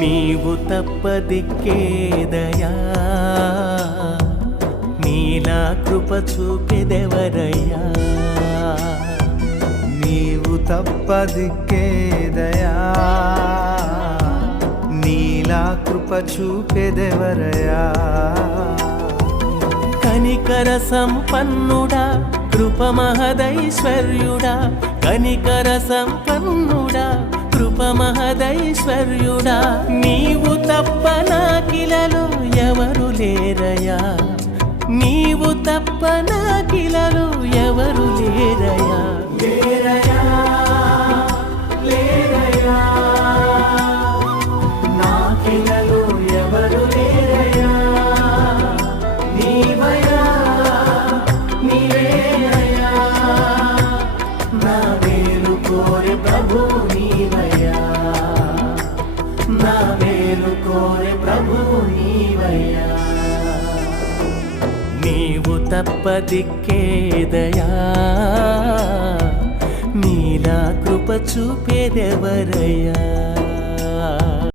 నీవు తప్ప దిక్కేదయా, నీలా కృప చూపెదెవరయ్యా. నీవు తప్ప దిక్కేదయా, నీలా కృప చూపెదెవరయా. కనికర సంపన్నుడా కృప మహదైశ్వర్యుడా, కనికర సంపన్నుడా కృప మహదైశ్వర్యుడా. నీవు తప్ప నాకిలలో ఎవరు లేరయా, నీవు తప్ప నాకిలలో ఎవరు లేరయా. లేరయా లేరయా నాకిలలో ఎవరు లేరయా. నీవయా నీవేనయా, నా మేలు కోరే ప్రభు నీవయ్యా, నా మేలు కోరే ప్రభు నీవయ్యా. నీవు తప్ప దిక్కేదయా, నీలా కృప చూపెదెవరయ్యా.